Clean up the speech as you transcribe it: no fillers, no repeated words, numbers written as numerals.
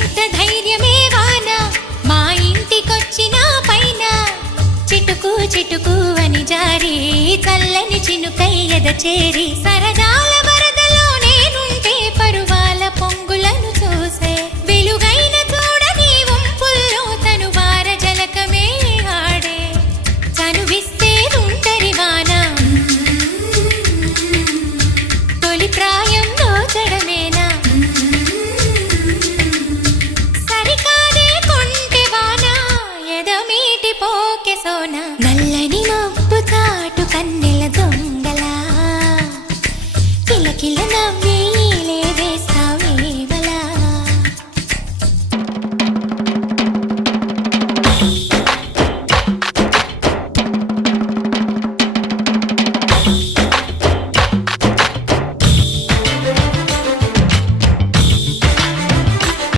ఎంత ధైర్యమే వాన మా ఇంటికొచ్చిన పైన చిటుకు చిటుకు అని జారి చల్లని చినుకై ఎద చేరి సరదా